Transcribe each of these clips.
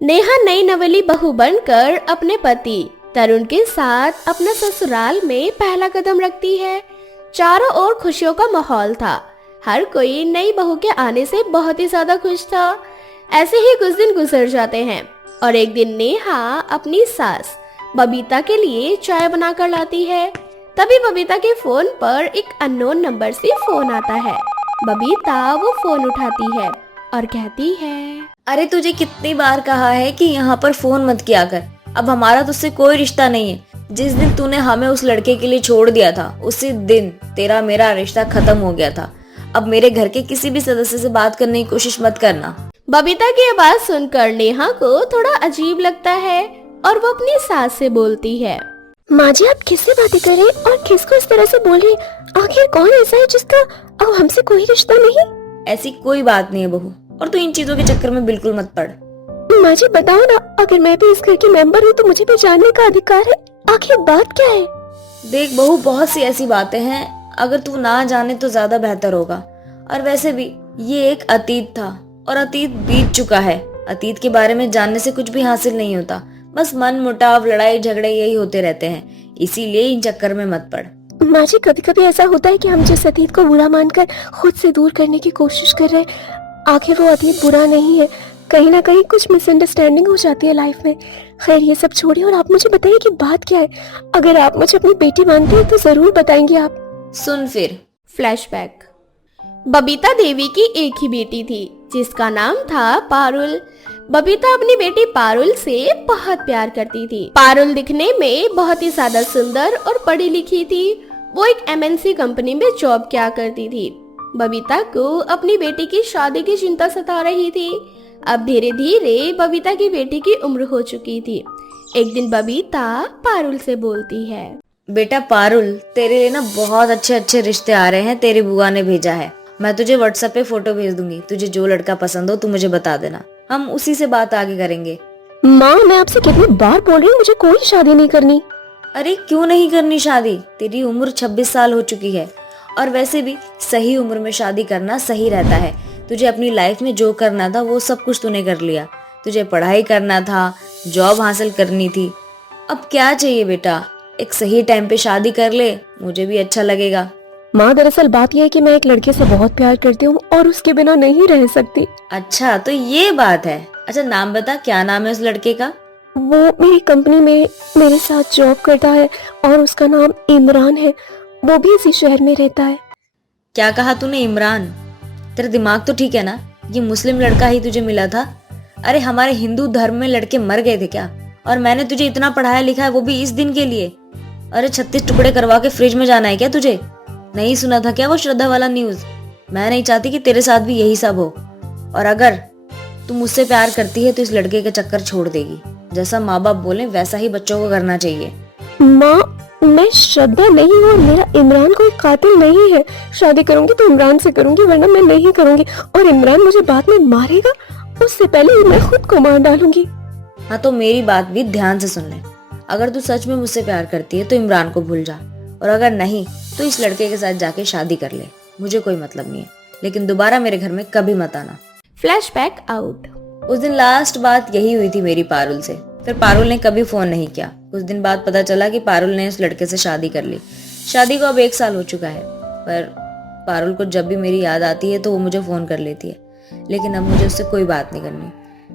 नेहा नई नवेली बहू बनकर अपने पति तरुण के साथ अपना ससुराल में पहला कदम रखती है। चारों ओर खुशियों का माहौल था। हर कोई नई बहू के आने से बहुत ही ज्यादा खुश था। ऐसे ही कुछ दिन गुजर जाते हैं और एक दिन नेहा अपनी सास बबीता के लिए चाय बनाकर लाती है। तभी बबीता के फोन पर एक अननोन नंबर से फोन आता है। बबीता वो फोन उठाती है और कहती है, अरे तुझे कितनी बार कहा है कि यहाँ पर फोन मत किया कर। अब हमारा तुझसे कोई रिश्ता नहीं है। जिस दिन तूने हमें उस लड़के के लिए छोड़ दिया था उसी दिन तेरा मेरा रिश्ता खत्म हो गया था। अब मेरे घर के किसी भी सदस्य से बात करने की कोशिश मत करना। बबीता की आवाज सुनकर नेहा को थोड़ा अजीब लगता है और वो अपनी सास से बोलती है, माँ जी आप किससे बातें कर रहे और किसको इस तरह से बोल रही? आखिर कौन ऐसा है जिसका अब हमसे कोई रिश्ता नहीं? ऐसी कोई बात नहीं है बहू, और तू इन चीजों के चक्कर में बिल्कुल मत पड़। माँ जी बताओ ना, अगर मैं भी इस घर की मेंबर हूँ तो मुझे भी जानने का अधिकार है। आखिर बात क्या है? देख बहू, बहुत सी ऐसी बातें हैं, अगर तू ना जाने तो ज्यादा बेहतर होगा। और वैसे भी ये एक अतीत था और अतीत बीत चुका है। अतीत के बारे में जानने से कुछ भी हासिल नहीं होता, बस मन मुटाव लड़ाई झगड़े यही होते रहते हैं। इसीलिए इन चक्कर में मत पड़। माँ जी कभी कभी ऐसा होता है कि हम जिस अतीत को बुरा मानकर खुद से दूर करने की कोशिश कर रहे हैं, आखिर वो अतीत बुरा नहीं है। कहीं ना कहीं कुछ मिसअंडरस्टैंडिंग हो जाती है लाइफ में। खैर ये सब छोड़िए और आप मुझे बताइए कि बात क्या है। अगर आप मुझे अपनी बेटी मानते हैं तो जरूर बताएंगे आप। सुन फिर। फ्लैशबैक। बबीता देवी की एक ही बेटी थी जिसका नाम था पारुल। बबीता अपनी बेटी पारुल से बहुत प्यार करती थी। पारुल दिखने में बहुत ही ज्यादा सुंदर और पढ़ी लिखी थी। वो एक एमएनसी कंपनी में जॉब किया करती थी। बबीता को अपनी बेटी की शादी की चिंता सता रही थी। अब धीरे धीरे बबीता की बेटी की उम्र हो चुकी थी। एक दिन बबीता पारुल से बोलती है, बेटा पारुल, तेरे लिए ना बहुत अच्छे अच्छे रिश्ते आ रहे हैं, तेरी बुआ ने भेजा है। मैं तुझे व्हाट्सएप पे फोटो भेज दूंगी। तुझे जो लड़का पसंद हो तू मुझे बता देना, हम उसी से बात आगे करेंगे। माँ मैं आपसे कितनी बार बोल रही हूँ, मुझे कोई शादी नहीं करनी। अरे क्यों नहीं करनी शादी? तेरी उम्र 26 साल हो चुकी है और वैसे भी सही उम्र में शादी करना सही रहता है। तुझे अपनी लाइफ में जो करना था वो सब कुछ तूने कर लिया। तुझे पढ़ाई करना था, जॉब हासिल करनी थी, अब क्या चाहिए बेटा? एक सही टाइम पे शादी कर ले, मुझे भी अच्छा लगेगा। माँ दरअसल बात यह है कि मैं एक लड़के से बहुत प्यार करती हूँ और उसके बिना नहीं रह सकती। अच्छा तो ये बात है। अच्छा नाम बता, क्या नाम है उस लड़के का? वो मेरी कंपनी में मेरे साथ जॉब करता है और उसका नाम इमरान है। वो भी इसी शहर में रहता है। क्या कहा तूने? इमरान? तेरा दिमाग तो ठीक है ना? ये मुस्लिम लड़का ही तुझे मिला था? अरे हमारे हिंदू धर्म में लड़के मर गए थे क्या? और मैंने तुझे इतना पढ़ाया लिखा है वो भी इस दिन के लिए? अरे 36 टुकड़े करवा के फ्रिज में जाना है क्या तुझे? नहीं सुना था क्या वो श्रद्धा वाला न्यूज? मैं नहीं चाहती कि तेरे साथ भी यही सब हो। और अगर तू मुझसे प्यार करती है तो इस लड़के का चक्कर छोड़ देगी। जैसा माँ बाप बोले वैसा ही बच्चों को करना चाहिए। माँ मैं श्रद्धा नहीं हूँ और मेरा इमरान कोई कातिल नहीं है। शादी करूंगी तो इमरान से करूंगी, वरना मैं नहीं करूंगी। और इमरान मुझे बाद में मारेगा, उससे पहले मैं खुद को मार डालूंगी। हाँ तो मेरी बात भी ध्यान से सुन ले। अगर तू सच में मुझसे प्यार करती है तो इमरान को भूल जा, और अगर नहीं तो इस लड़के के साथ जाके शादी कर ले। मुझे कोई मतलब नहीं है, लेकिन दोबारा मेरे घर में कभी मत आना। Flashback out. उस दिन लास्ट बात यही हुई थी मेरी पारुल से। फिर पारुल ने कभी फोन नहीं किया। कुछ दिन बाद पता चला कि पारुल ने उस लड़के से शादी कर ली। शादी को अब 1 साल हो चुका है, पर पारुल को जब भी मेरी याद आती है तो वो मुझे फोन कर लेती है। लेकिन अब मुझे उससे कोई बात नहीं करनी,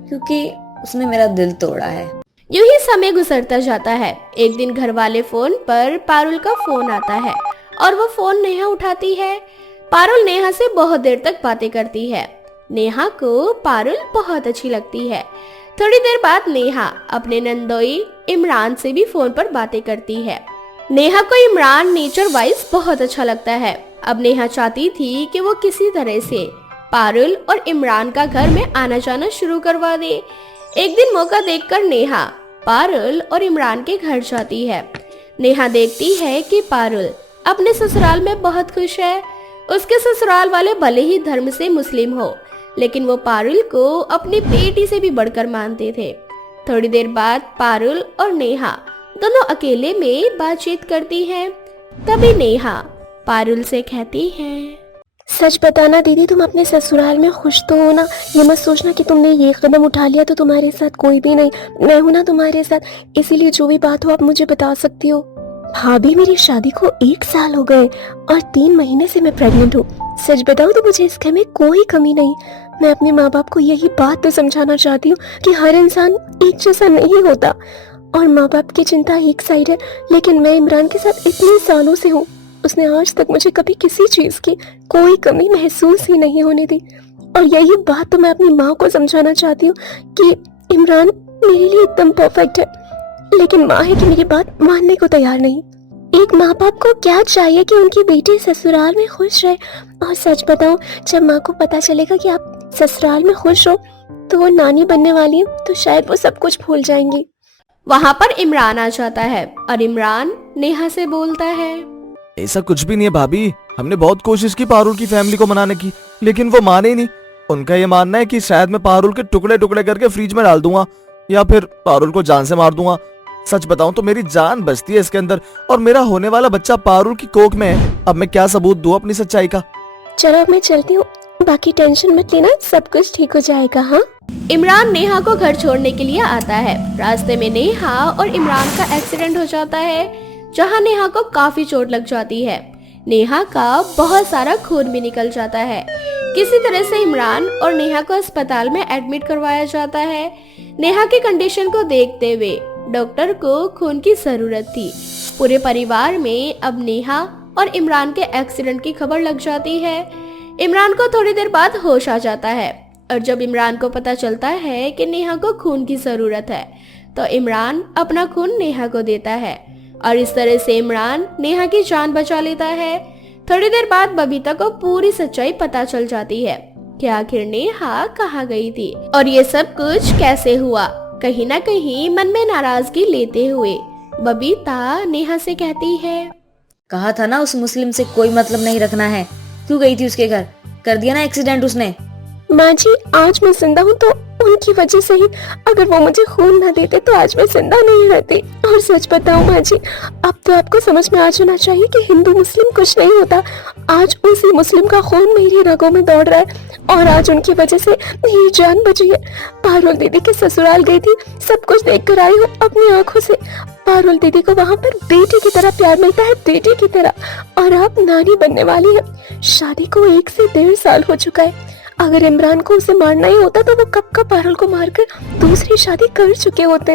क्योंकि उसने मेरा दिल तोड़ा है। यूं ही समय गुजरता जाता है। एक दिन घर वाले फोन पर पारुल का फोन आता है और वो फोन नेहा उठाती है। पारुल नेहा से बहुत देर तक बातें करती है। नेहा को पारुल बहुत अच्छी लगती है। थोड़ी देर बाद नेहा अपने नंदोई इमरान से भी फोन पर बातें करती है। नेहा को इमरान नेचर वाइज बहुत अच्छा लगता है। अब नेहा चाहती थी कि वो किसी तरह से पारुल और इमरान का घर में आना जाना शुरू करवा दे। एक दिन मौका देखकर नेहा पारुल और इमरान के घर जाती है। नेहा देखती है कि पारुल अपने ससुराल में बहुत खुश है। उसके ससुराल वाले भले ही धर्म से मुस्लिम हो, लेकिन वो पारुल को अपनी बेटी से भी बढ़कर मानते थे। थोड़ी देर बाद पारुल और नेहा दोनों अकेले में बातचीत करती हैं। तभी नेहा पारुल से कहती है, सच बताना दीदी, तुम अपने ससुराल में खुश तो हो ना? ये मत सोचना कि तुमने ये कदम उठा लिया तो तुम्हारे साथ कोई भी नहीं, मैं हूं ना तुम्हारे साथ। इसीलिए जो भी बात हो आप मुझे बता सकती हो। भाभी, मेरी शादी को 1 साल हो गए और 3 महीने से मैं प्रेग्नेंट हूँ। सच बताऊं तो मुझे इस घर में कोई कमी नहीं। मैं अपने माँ बाप को यही बात तो समझाना चाहती हूँ कि हर इंसान एक जैसा नहीं होता। और माँ बाप की चिंता एक साइड है, लेकिन मैं इमरान के साथ इतने सालों से हूँ। उसने आज तक मुझे कभी किसी चीज की कोई कमी महसूस ही नहीं होने दी। और यही बात तो मैं अपनी माँ को समझाना चाहती हूँ कि इमरान मेरे लिए एकदम परफेक्ट है। लेकिन माँ है कि मेरी बात मानने को तैयार नहीं। एक माँ बाप को क्या चाहिए कि उनकी बेटी ससुराल में खुश रहे। और सच बताओ, जब माँ को पता चलेगा कि आप ससुराल में खुश हो तो वो नानी बनने वाली है, तो शायद वो सब कुछ भूल जाएंगी। वहाँ पर इमरान आ जाता है और इमरान नेहा से बोलता है, ऐसा कुछ भी नहीं है भाभी। हमने बहुत कोशिश की पारुल की फैमिली को मनाने की, लेकिन वो माने ही नहीं। उनका ये मानना है कि शायद मैं पारुल के टुकड़े टुकड़े करके फ्रिज में डाल दूंगा या फिर पारुल को जान से मार दूंगा। सच बताऊं तो मेरी जान बचती है इसके अंदर, और मेरा होने वाला बच्चा पारुल की कोख में है। अब मैं क्या सबूत दूं अपनी सच्चाई का। चलो अब मैं चलती हूँ, बाकी टेंशन मत लेना, सब कुछ ठीक हो जाएगा। हाँ, इमरान नेहा को घर छोड़ने के लिए आता है। रास्ते में नेहा और इमरान का एक्सीडेंट हो जाता है, जहां नेहा को काफी चोट लग जाती है। नेहा का बहुत सारा खून भी निकल जाता है। किसी तरह से इमरान और नेहा को अस्पताल में एडमिट करवाया जाता है। नेहा की कंडीशन को देखते हुए डॉक्टर को खून की जरूरत थी। पूरे परिवार में अब नेहा और इमरान के एक्सीडेंट की खबर लग जाती है। इमरान को थोड़ी देर बाद होश आ जाता है, और जब इमरान को पता चलता है कि नेहा को खून की जरूरत है तो इमरान अपना खून नेहा को देता है, और इस तरह से इमरान नेहा की जान बचा लेता है। थोड़ी देर बाद बबीता को पूरी सच्चाई पता चल जाती है कि आखिर नेहा कहाँ गई थी और ये सब कुछ कैसे हुआ। कहीं ना कहीं मन में नाराजगी लेते हुए बबीता नेहा से कहती है, कहा था ना उस मुस्लिम से कोई मतलब नहीं रखना है। क्यों गई थी उसके घर? कर दिया ना एक्सीडेंट उसने। माँ जी, आज मैं जिंदा हूँ तो उनकी वजह से ही। अगर वो मुझे खून न देते तो आज मैं जिंदा नहीं रहती। और सच बताऊं माँ जी, अब तो आपको समझ में आ जाना चाहिए कि हिंदू मुस्लिम कुछ नहीं होता। आज उसी मुस्लिम का खून मेरी रगों में दौड़ रहा है, और आज उनकी वजह से मेरी जान बची है। पारुल दीदी के ससुराल गई थी, सब कुछ देख कर आई हूँ अपनी आंखों से। पारुल दीदी को वहाँ पर बेटी की तरह प्यार मिलता है, बेटी की तरह। और आप नानी बनने वाली है। शादी को 1 से 1.5 साल हो चुका है। अगर इमरान को उसे मारना ही होता तो वो कब का पारुल को मारकर दूसरी शादी कर चुके होते।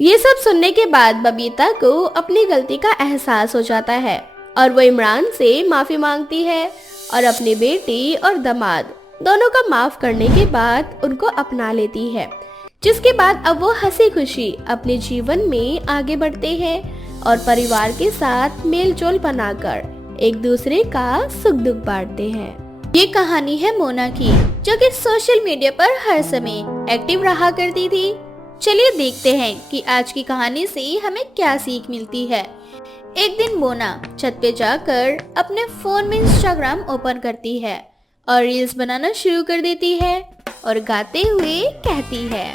ये सब सुनने के बाद बबीता को अपनी गलती का एहसास हो जाता है और वो इमरान से माफी मांगती है और अपनी बेटी और दामाद दोनों का माफ करने के बाद उनको अपना लेती है। जिसके बाद अब वो हंसी खुशी अपने जीवन में आगे बढ़ते हैं और परिवार के साथ मेल जोल बनाकर एक दूसरे का सुख दुख बांटते हैं। ये कहानी है मोना की, जो कि सोशल मीडिया पर हर समय एक्टिव रहा करती थी। चलिए देखते हैं कि आज की कहानी से हमें क्या सीख मिलती है। एक दिन मोना छत पे जाकर अपने फोन में इंस्टाग्राम ओपन करती है और रील्स बनाना शुरू कर देती है और गाते हुए कहती है,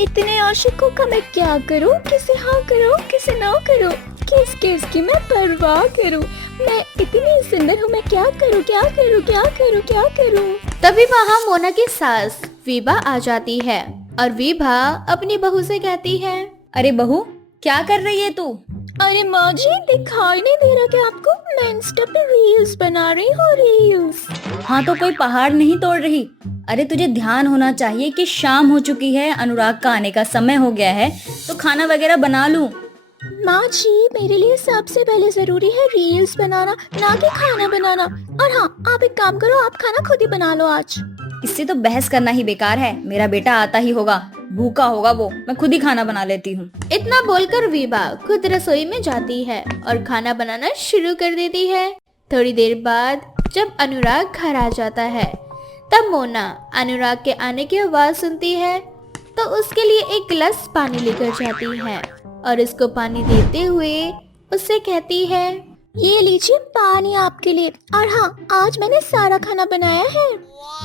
इतने आशिकों का मैं क्या करूं, किसे हाँ करूं किसे ना करूं, किस किस की मैं परवाह करूं, मैं इतनी सुंदर हूँ, मैं क्या करूं क्या करूं क्या करूं क्या करूं। तभी वहाँ मोना की सास वीबा आ जाती है और वीबा अपनी बहू से कहती है, अरे बहू, क्या कर रही है तू? अरे माँ जी, दिखाई नहीं दे रहा क्या आपको? मैं इंस्टा पे रील्स बना रही हूँ, रील्स। हाँ तो कोई पहाड़ नहीं तोड़ रही। अरे तुझे ध्यान होना चाहिए कि शाम हो चुकी है, अनुराग का आने का समय हो गया है, तो खाना वगैरह बना लूं। माँ जी, मेरे लिए सबसे पहले जरूरी है रील्स बनाना, ना कि खाना बनाना। और हाँ, आप एक काम करो, आप खाना खुद ही बना लो आज। इससे तो बहस करना ही बेकार है। मेरा बेटा आता ही होगा, भूखा होगा वो, मैं खुद ही खाना बना लेती हूँ। इतना बोलकर वीबा खुद रसोई में जाती है और खाना बनाना शुरू कर देती है। थोड़ी देर बाद जब अनुराग घर आ जाता है तब मोना अनुराग के आने की आवाज सुनती है तो उसके लिए एक गिलास पानी लेकर जाती है और इसको पानी देते हुए उससे कहती है, ये लीजिए पानी आपके लिए। और हाँ, आज मैंने सारा खाना बनाया है।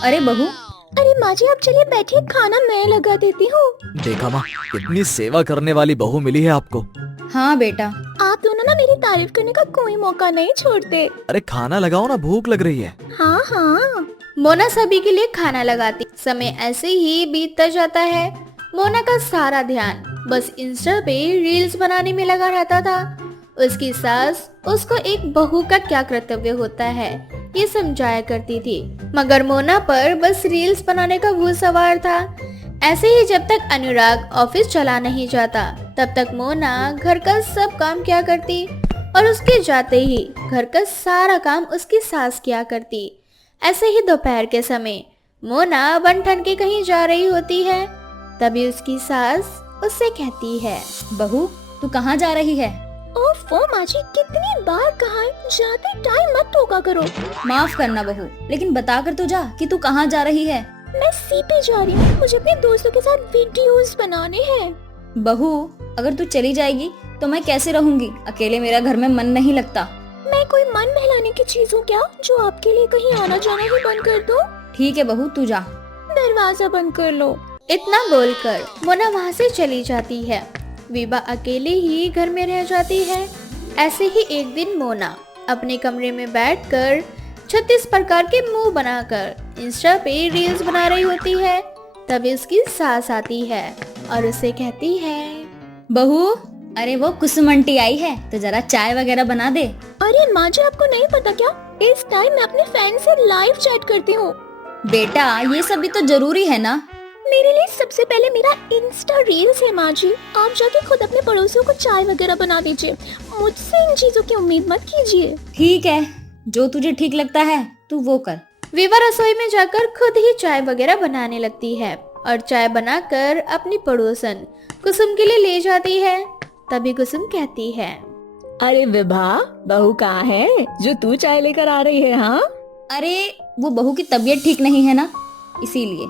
अरे बहू, अरे माँ जी, आप चलिए बैठिए, खाना मैं लगा देती हूँ। देखा माँ, इतनी सेवा करने वाली बहू मिली है आपको। हाँ बेटा, आप दोनों ना मेरी तारीफ करने का कोई मौका नहीं छोड़ते। अरे खाना लगाओ ना, भूख लग रही है। हाँ हाँ। मोना सभी के लिए खाना लगाती। समय ऐसे ही बीतता जाता है। मोना का सारा ध्यान बस इंस्टा पे रील्स बनाने में लगा रहता था। उसकी सास उसको एक बहू का क्या कर्तव्य होता है ये समझाया करती थी, मगर मोना पर बस रील्स बनाने का भूत सवार था। ऐसे ही जब तक अनुराग ऑफिस चला नहीं जाता तब तक मोना घर का सब काम किया करती और उसके जाते ही घर का सारा काम उसकी सास किया करती। ऐसे ही दोपहर के समय मोना बन ठन के कहीं जा रही होती है, तभी उसकी सास उससे कहती है, बहू तू कहाँ जा रही है? ओफो माँ जी, कितनी बार कहा है जाते टाइम मत टोका करो। माफ करना बहू, लेकिन बता कर तो जा कि तू कहाँ जा रही है। मैं सीपी जा रही हूँ, मुझे अपने दोस्तों के साथ वीडियोस बनाने हैं। बहू अगर तू चली जाएगी तो मैं कैसे रहूंगी? अकेले मेरा घर में मन नहीं लगता। मैं कोई मन बहलाने की चीज हूँ क्या जो आपके लिए कहीं आना जाना ही बंद कर दूं? ठीक है बहू तू जा। दरवाजा बंद कर लो। इतना बोलकर मोना वहाँ से चली जाती है। विभा अकेले ही घर में रह जाती है। ऐसे ही एक दिन मोना अपने कमरे में बैठकर 36 प्रकार के मुंह बनाकर इंस्टा पे रील्स बना रही होती है। तभी उसकी सास आती है और उसे कहती है, बहू अरे वो कुसुम आंटी आई है तो जरा चाय वगैरह बना दे। अरे माँ जी, आपको नहीं पता क्या, इस टाइम मैं अपने फैन से लाइव चैट करती हूँ। बेटा ये सब भी तो जरूरी है ना। मेरे लिए सबसे पहले मेरा इंस्टा रील्स है माँ जी। आप जाके खुद अपने पड़ोसियों को चाय वगैरह बना दीजिए, मुझसे इन चीजों की उम्मीद मत कीजिए। ठीक है, जो तुझे ठीक लगता है तू वो कर। विभा रसोई में जाकर खुद ही चाय वगैरह बनाने लगती है और चाय बनाकर अपनी पड़ोसन कुसुम के लिए ले जाती है। तभी कुसुम कहती है, अरे विभा, बहू कहाँ है जो तू चाय लेकर आ रही है? हाँ अरे वो बहू की तबीयत ठीक नहीं है ना, इसीलिए।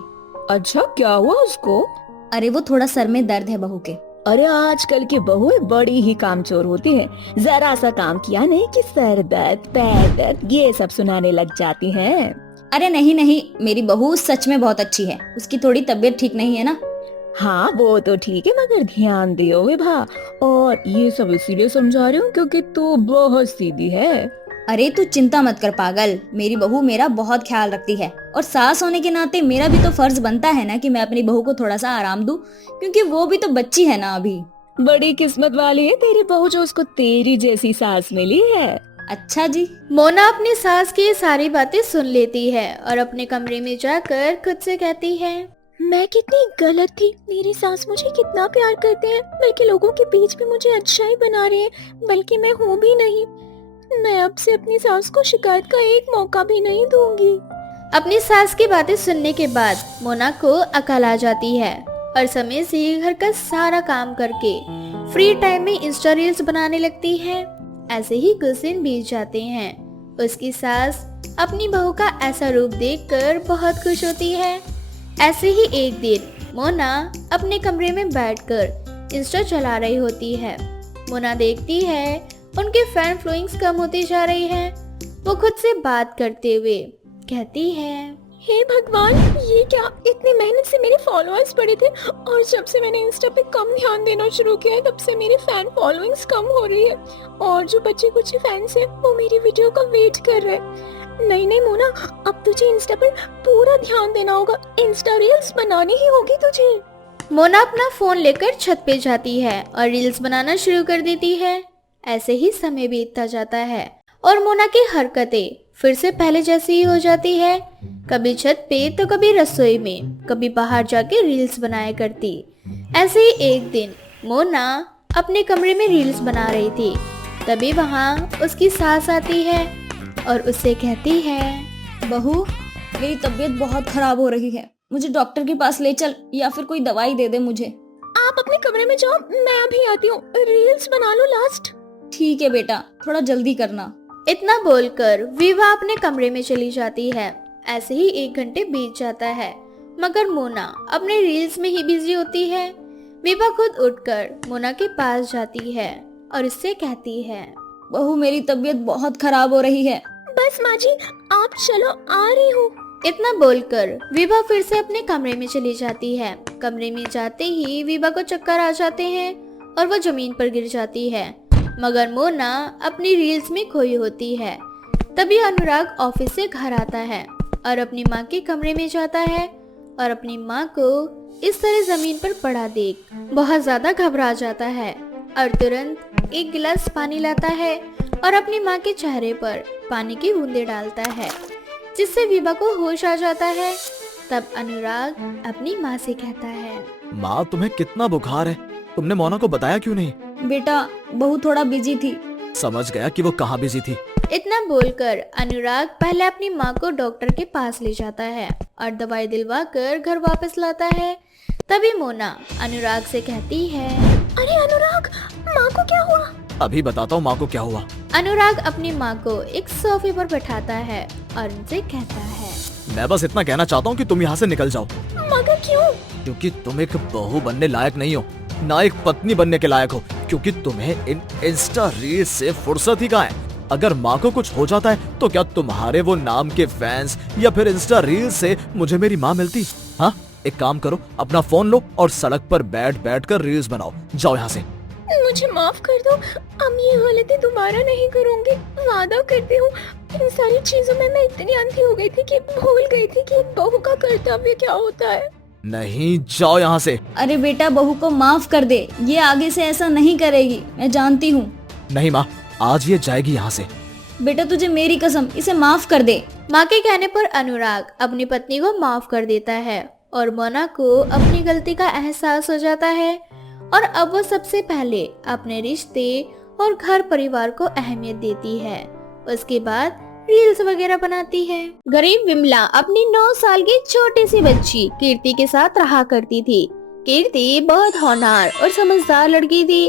अच्छा, क्या हुआ उसको? अरे वो थोड़ा सर में दर्द है बहू के। अरे आजकल की बहू बड़ी ही कामचोर होती है, जरा सा काम किया नहीं कि सर दर्द, पैर दर्द ये सब सुनाने लग जाती हैं। अरे नहीं नहीं, मेरी बहू सच में बहुत अच्छी है, उसकी थोड़ी तबीयत ठीक नहीं है ना। हाँ वो तो ठीक है, मगर ध्यान दियो विभा, और ये सब इसीलिए समझा रही हूँ क्योंकि तू बहुत सीधी है। अरे तू चिंता मत कर पागल, मेरी बहू मेरा बहुत ख्याल रखती है और सास होने के नाते मेरा भी तो फर्ज बनता है ना कि मैं अपनी बहू को थोड़ा सा आराम दूं, क्योंकि वो भी तो बच्ची है ना अभी। बड़ी किस्मत वाली है तेरी बहू जो उसको तेरी जैसी सास मिली है। अच्छा जी। मोना अपनी सास की ये सारी बातें सुन लेती है और अपने कमरे में जाकर खुद से कहती है, मैं कितनी गलत थी, मेरी सास मुझे कितना प्यार करते हैं, बल्कि लोगों के बीच भी मुझे अच्छा ही बना रहे हैं, बल्कि मैं हूँ भी नहीं। मैं अब से अपनी सास को शिकायत का एक मौका भी नहीं दूंगी। अपनी सास की बातें सुनने के बाद मोना को अकल आ जाती है और समय से घर का सारा काम करके फ्री टाइम में इंस्टा रील्स बनाने लगती है। ऐसे ही कुछ दिन बीत जाते हैं। उसकी सास अपनी बहू का ऐसा रूप देखकर बहुत खुश होती है। ऐसे ही एक दिन मोना अपने कमरे में बैठकर इंस्टा चला रही होती है। मोना देखती है उनके फैन फॉलोइंग्स कम होती जा रही है। वो खुद से बात करते हुए कहती है, हे भगवान, ये क्या, इतनी मेहनत से मेरे फॉलोअर्स बढ़े थे और जब से मैंने इंस्टा पे कम ध्यान देना शुरू किया है तब से मेरी फैन फॉलोइंग्स कम हो रही है और जो बच्चे कुछ फैंस हैं वो मेरी वीडियो का वेट कर रहे हैं। नहीं नहीं मोना, अब तुझे इंस्टा पर पूरा ध्यान देना होगा, इंस्टा रील्स बनानी ही होगी तुझे। मोना अपना फोन लेकर छत पे जाती है और रील्स बनाना शुरू कर देती है। ऐसे ही समय बीतता जाता है और मोना की हरकतें फिर से पहले जैसी ही हो जाती है। कभी छत पे तो कभी रसोई में, कभी बाहर जाके रील्स बनाया करती। ऐसे ही एक दिन मोना अपने कमरे में रील्स बना रही थी। तभी वहाँ उसकी सास आती है और उससे कहती है, बहू मेरी तबीयत बहुत खराब हो रही है, मुझे डॉक्टर के पास ले चल या फिर कोई दवाई दे दे मुझे। आप अपने कमरे में जाओ, मैं अभी आती हूँ, रील्स बना लो लास्ट। ठीक है बेटा, थोड़ा जल्दी करना। इतना बोलकर विभा अपने कमरे में चली जाती है। ऐसे ही 1 घंटे बीत जाता है मगर मोना अपने रील्स में ही बिजी होती है। विभा खुद उठकर मोना के पास जाती है और उससे कहती है, बहू मेरी तबीयत बहुत खराब हो रही है। बस माँ जी आप चलो, आ रही हूँ। इतना बोलकर विभा फिर से अपने कमरे में चली जाती है। कमरे में जाते ही विभा को चक्कर आ जाते हैं और वो जमीन पर गिर जाती है। मगर मोना अपनी रील्स में खोई होती है। तभी अनुराग ऑफिस से घर आता है और अपनी माँ के कमरे में जाता है और अपनी माँ को इस तरह जमीन पर पड़ा देख बहुत ज्यादा घबरा जाता है और तुरंत एक गिलास पानी लाता है और अपनी माँ के चेहरे पर पानी की बूंदें डालता है, जिससे विभा को होश आ जाता है। तब अनुराग अपनी माँ से कहता है, माँ तुम्हें कितना बुखार है, तुमने मोना को बताया क्यों नहीं? बेटा बहू थोड़ा बिजी थी। समझ गया कि वो कहाँ बिजी थी। इतना बोलकर अनुराग पहले अपनी माँ को डॉक्टर के पास ले जाता है और दवाई दिलवाकर घर वापस लाता है। तभी मोना अनुराग से कहती है, अरे अनुराग, माँ को क्या हुआ? अभी बताता हूँ माँ को क्या हुआ। अनुराग अपनी माँ को एक सोफे पर बैठाता है और उनसे कहता है, मैं बस इतना कहना चाहता हूँ कि तुम यहाँ से निकल जाओ। मगर क्यों? क्योंकि तुम एक बहू बनने लायक नहीं हो, ना एक पत्नी बनने के लायक हो, क्योंकि तुम्हें इन इंस्टा रील्स से फुर्सत ही कहाँ है। अगर माँ को कुछ हो जाता है तो क्या तुम्हारे वो नाम के फैंस या फिर इंस्टा रील्स से मुझे मेरी माँ मिलती? हाँ, एक काम करो, अपना फोन लो और सड़क पर बैठ बैठ कर रील्स बनाओ। जाओ यहाँ से। मुझे माफ कर दो, अब ये गलती दोबारा नहीं करूंगी, वादा करती हूँ। इन सारी चीजों में मैं इतनी अंधी हो गई थी कि भूल गई थी कि एक बहू का कर्तव्य क्या होता है। नहीं, जाओ यहाँ से। अरे बेटा बहू को माफ कर दे, ये आगे से ऐसा नहीं करेगी, मैं जानती हूँ। नहीं माँ, आज ये जाएगी यहाँ से। बेटा तुझे मेरी कसम, इसे माफ कर दे। माँ के कहने पर अनुराग अपनी पत्नी को माफ कर देता है और मोना को अपनी गलती का एहसास हो जाता है और अब वो सबसे पहले अपने रिश्ते और घर परिवार को अहमियत देती है। उसके बाद रील्स वगैरह बनाती है। गरीब विमला अपनी 9 साल की छोटी सी बच्ची कीर्ति के साथ रहा करती थी। कीर्ति बहुत होनहार और समझदार लड़की थी।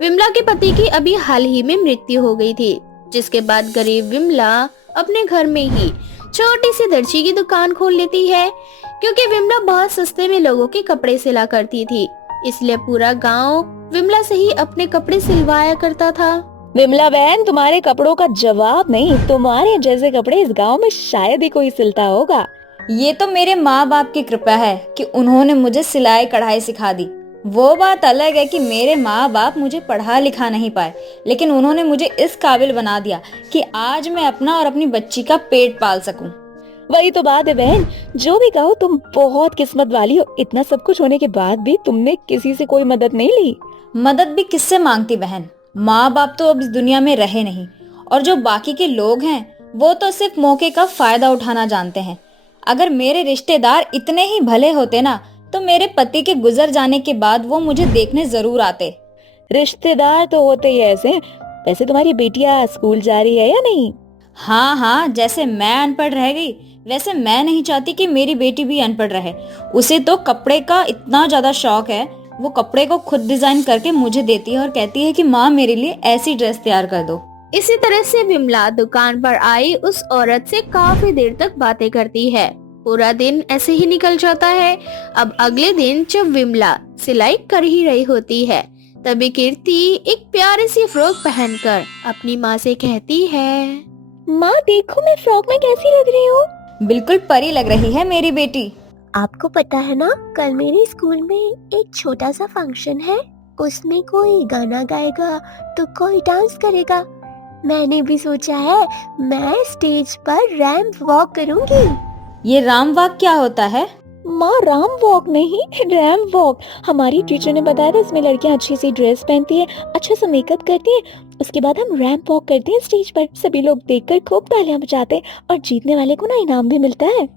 विमला के पति की अभी हाल ही में मृत्यु हो गई थी, जिसके बाद गरीब विमला अपने घर में ही छोटी सी दर्जी की दुकान खोल लेती है। क्योंकि विमला बहुत सस्ते में लोगों के कपड़े सिला करती थी, इसलिए पूरा गांव विमला से ही अपने कपड़े सिलवाया करता था। विमला बहन, तुम्हारे कपड़ों का जवाब नहीं, तुम्हारे जैसे कपड़े इस गांव में शायद ही कोई सिलता होगा। ये तो मेरे माँ बाप की कृपा है कि उन्होंने मुझे सिलाई कढ़ाई सिखा दी। वो बात अलग है कि मेरे माँ बाप मुझे पढ़ा लिखा नहीं पाए, लेकिन उन्होंने मुझे इस काबिल बना दिया कि आज मैं अपना और अपनी बच्ची का पेट पाल सकूं। वही तो बात है बहन, जो भी कहो तुम बहुत किस्मत वाली हो। इतना सब कुछ होने के बाद भी तुमने किसी से कोई मदद नहीं ली। मदद भी किससे मांगती बहन, माँ बाप तो अब इस दुनिया में रहे नहीं, और जो बाकी के लोग हैं वो तो सिर्फ मौके का फायदा उठाना जानते हैं। अगर मेरे रिश्तेदार इतने ही भले होते ना, तो मेरे पति के गुजर जाने के बाद वो मुझे देखने जरूर आते। रिश्तेदार तो होते ही ऐसे। वैसे तुम्हारी बेटिया स्कूल जा रही है या नहीं? हाँ, जैसे मैं अनपढ़ रह गई वैसे मैं नहीं चाहती कि मेरी बेटी भी अनपढ़ रहे। उसे तो कपड़े का इतना ज्यादा शौक है, वो कपड़े को खुद डिजाइन करके मुझे देती है और कहती है कि माँ मेरे लिए ऐसी ड्रेस तैयार कर दो। इसी तरह से विमला दुकान पर आई उस औरत से काफी देर तक बातें करती है। पूरा दिन ऐसे ही निकल जाता है। अब अगले दिन जब विमला सिलाई कर ही रही होती है, तभी कीर्ति एक प्यारी सी फ्रॉक पहनकर अपनी माँ से कहती है, माँ देखो मैं फ्रॉक में कैसी लग रही हूँ। बिल्कुल परी लग रही है मेरी बेटी। आपको पता है ना, कल मेरे स्कूल में एक छोटा सा फंक्शन है। उसमें कोई गाना गाएगा तो कोई डांस करेगा। मैंने भी सोचा है मैं स्टेज पर रैंप वॉक करूंगी। ये राम वॉक क्या होता है? माँ, राम वॉक नहीं, रैंप वॉक। हमारी टीचर ने बताया था इसमें लड़कियां अच्छी सी ड्रेस पहनती है, अच्छा सा मेकअप करती है, उसके बाद हम रैंप वॉक करते हैं स्टेज पर। सभी लोग देखकर खूब तालियां बजाते हैं और जीतने वाले को ना इनाम भी मिलता है।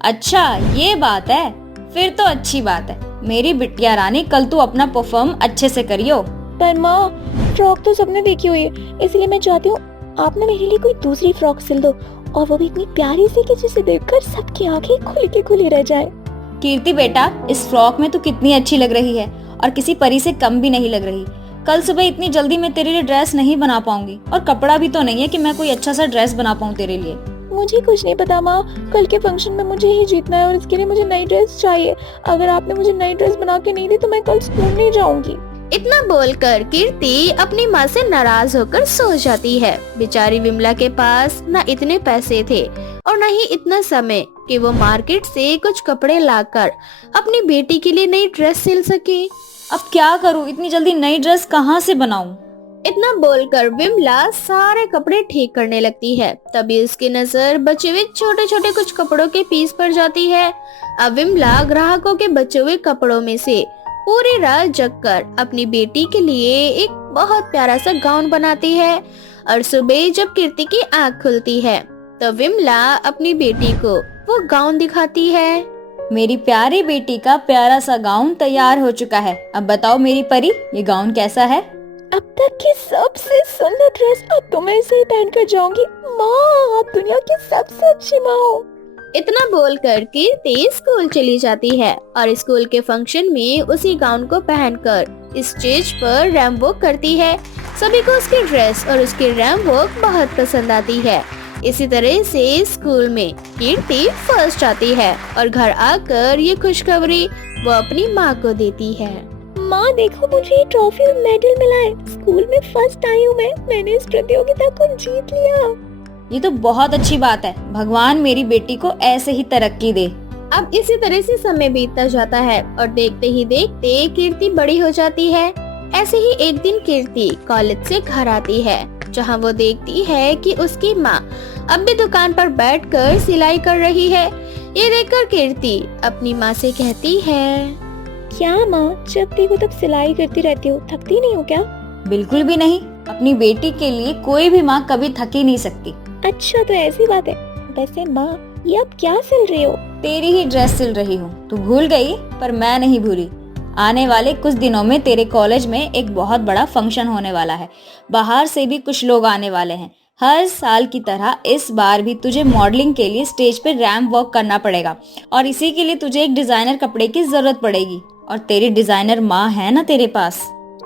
अच्छा ये बात है, फिर तो अच्छी बात है। मेरी बिटिया रानी, कल तू अपना परफॉर्म अच्छे से करियो। पर माँ, फ्रॉक तो सबने देखी हुई है, इसलिए मैं चाहती हूँ आप ना मेरे लिए कोई दूसरी फ्रॉक सिल दो, और वो भी इतनी प्यारी सी कि जिसे देखकर सबकी आंखें खुली रह जाए। कीर्ति बेटा, इस फ्रॉक में तू कितनी अच्छी लग रही है और किसी परी से कम भी नहीं लग रही। कल सुबह इतनी जल्दी मैं तेरे लिए ड्रेस नहीं बना पाऊंगी, और कपड़ा भी तो नहीं है कि मैं कोई अच्छा सा ड्रेस बना पाऊँ तेरे लिए। मुझे कुछ नहीं पता माँ, कल के फंक्शन में मुझे ही जीतना है और इसके लिए मुझे नई ड्रेस चाहिए। अगर आपने मुझे नई ड्रेस बना के नहीं दी तो मैं कल स्कूल नहीं जाऊंगी। इतना बोलकर कीर्ति अपनी माँ से नाराज होकर सो जाती है। बेचारी विमला के पास न इतने पैसे थे और न ही इतना समय कि वो मार्केट से कुछ कपड़े लाकर अपनी बेटी के लिए नई ड्रेस सिल सके। अब क्या करूँ, इतनी जल्दी नई ड्रेस कहाँ से बनाऊं? इतना बोलकर विमला सारे कपड़े ठीक करने लगती है। तभी उसकी नजर बचे हुए छोटे छोटे कुछ कपड़ों के पीस पर जाती है। अब विमला ग्राहकों के बचे हुए कपड़ों में से पूरी रात जगकर अपनी बेटी के लिए एक बहुत प्यारा सा गाउन बनाती है। और सुबह जब कीर्ति की आँख खुलती है तो विमला अपनी बेटी को वो गाउन दिखाती है। मेरी प्यारी बेटी का प्यारा सा गाउन तैयार हो चुका है। अब बताओ मेरी परी, ये गाउन कैसा है? अब तक की सबसे सुंदर ड्रेस अब तो मैं इसे ही पहन कर जाऊंगी। माँ, आप दुनिया की सबसे अच्छी माँ हो। इतना बोलकर कीर्ति स्कूल चली जाती है और स्कूल के फंक्शन में उसी गाउन को पहनकर स्टेज पर रैंप वॉक करती है। सभी को उसकी ड्रेस और उसकी रैंप वॉक बहुत पसंद आती है। इसी तरह से स्कूल में कीर्ति फर्स्ट आती है और घर आकर ये खुशखबरी वो अपनी माँ को देती है। माँ देखो, मुझे ये ट्रॉफी और मेडल मिला है। स्कूल में फर्स्ट आई हूँ मैंने इस प्रतियोगिता को जीत लिया। ये तो बहुत अच्छी बात है। भगवान मेरी बेटी को ऐसे ही तरक्की दे। अब इसी तरह से समय बीतता जाता है और देखते ही देखते कीर्ति बड़ी हो जाती है। ऐसे ही एक दिन कीर्ति कॉलेज से घर आती है, जहाँ वो देखती है कि उसकी माँ अब भी दुकान पर बैठकर सिलाई कर रही है। ये देखकर कीर्ति अपनी माँ से कहती है, क्या माँ, जब देखो तब सिलाई करती रहती हो, थकती नहीं हो क्या? बिल्कुल भी नहीं। अपनी बेटी के लिए कोई भी माँ कभी थक ही नहीं सकती। अच्छा, तो ऐसी बात है। वैसे माँ, ये आप क्या सिल रही हो? तेरी ही ड्रेस सिल रही हूँ। तू भूल गई, पर मैं नहीं भूली। आने वाले कुछ दिनों में तेरे कॉलेज में एक बहुत बड़ा फंक्शन होने वाला है। बाहर से भी कुछ लोग आने वाले हैं। हर साल की तरह इस बार भी तुझे मॉडलिंग के लिए स्टेज पे रैंप वॉक करना पड़ेगा और इसी के लिए तुझे एक डिजाइनर कपड़े की जरूरत पड़ेगी। और तेरी डिजाइनर माँ है ना तेरे पास?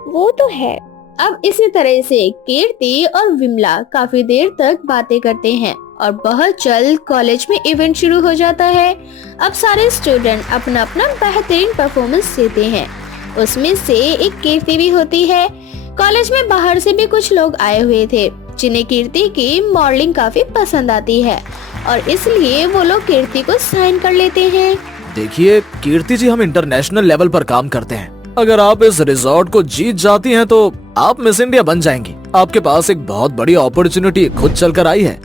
वो तो है। अब इसी तरह से कीर्ति और विमला काफी देर तक बातें करते हैं और बहुत जल्द कॉलेज में इवेंट शुरू हो जाता है। अब सारे स्टूडेंट अपना अपना बेहतरीन परफॉर्मेंस देते हैं। उसमें से एक कीर्ति भी होती है। कॉलेज में बाहर से भी कुछ लोग आए हुए थे, जिन्हें कीर्ति की मॉडलिंग काफी पसंद आती है और इसलिए वो लोग कीर्ति को साइन कर लेते हैं। देखिए कीर्ति जी, हम इंटरनेशनल लेवल पर काम करते हैं। अगर आप इस रिजॉर्ट को जीत जाती हैं तो आप मिस इंडिया बन जाएंगी। आपके पास एक बहुत बड़ी अपॉर्चुनिटी खुद चलकर आई है।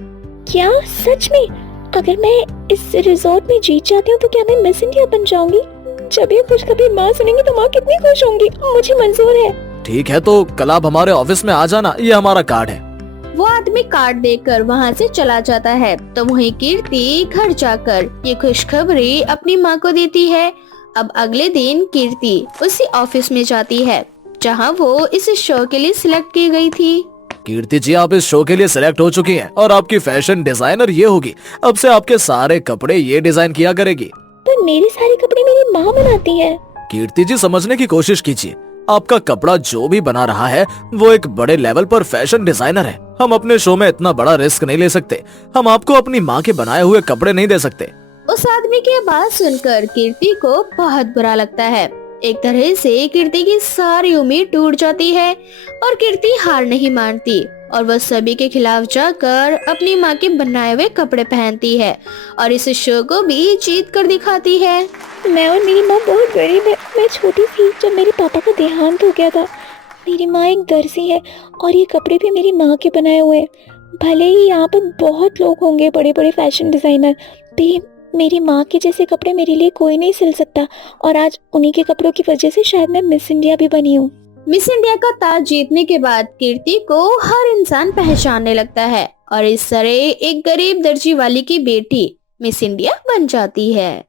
क्या सच में? अगर मैं इस रिजॉर्ट में जीत जाती हूँ तो क्या मैं मिस इंडिया बन जाऊंगी? जब ये खुशखबरी माँ सुनेंगी तो माँ कितनी खुश होंगी। मुझे मंजूर है। ठीक है, तो कल आप हमारे ऑफिस में आ जाना, ये हमारा कार्ड है। वो आदमी कार्ड देकर वहाँ से चला जाता है। तो वहीं कीर्ति घर जाकर ये खुशखबरी अपनी माँ को देती है। अब अगले दिन कीर्ति उसी ऑफिस में जाती है जहाँ वो इस शो के लिए सिलेक्ट की गई थी। कीर्ति जी, आप इस शो के लिए सिलेक्ट हो चुकी हैं और आपकी फैशन डिजाइनर ये होगी। अब से आपके सारे कपड़े ये डिजाइन किया करेगी। पर मेरे सारे कपड़े मेरी माँ बनाती है। कीर्ति जी, समझने की कोशिश कीजिए। आपका कपड़ा जो भी बना रहा है वो एक बड़े लेवल पर फैशन डिजाइनर है। हम अपने शो में इतना बड़ा रिस्क नहीं ले सकते। हम आपको अपनी माँ के बनाए हुए कपड़े नहीं दे सकते। उस आदमी की बात सुनकर कीर्ति को बहुत बुरा लगता है। एक तरह से कीर्ति की सारी उम्मीद टूट जाती है और कीर्ति हार नहीं मानती और वह सभी के खिलाफ जाकर अपनी माँ के बनाए हुए कपड़े पहनती है और इस शो को भी जीत कर दिखाती है। मैं और मेरी माँ बहुत गरीब है। मैं छोटी थी जब मेरे पापा का देहांत हो गया था। मेरी माँ एक दर्जी है और ये कपड़े भी मेरी माँ के बनाए हुए हैं। भले ही यहाँ पर बहुत लोग होंगे, बड़े बड़े फैशन डिजाइनर, भी मेरी माँ के जैसे कपड़े मेरे लिए कोई नहीं सिल सकता। और आज उन्हीं के कपड़ों की वजह से शायद मैं मिस इंडिया भी बनी हूँ। मिस इंडिया का ताज जीतने के बाद कीर्ति को हर इंसान पहचानने लगता है और इस तरह एक गरीब दर्जी वाली की बेटी मिस इंडिया बन जाती है।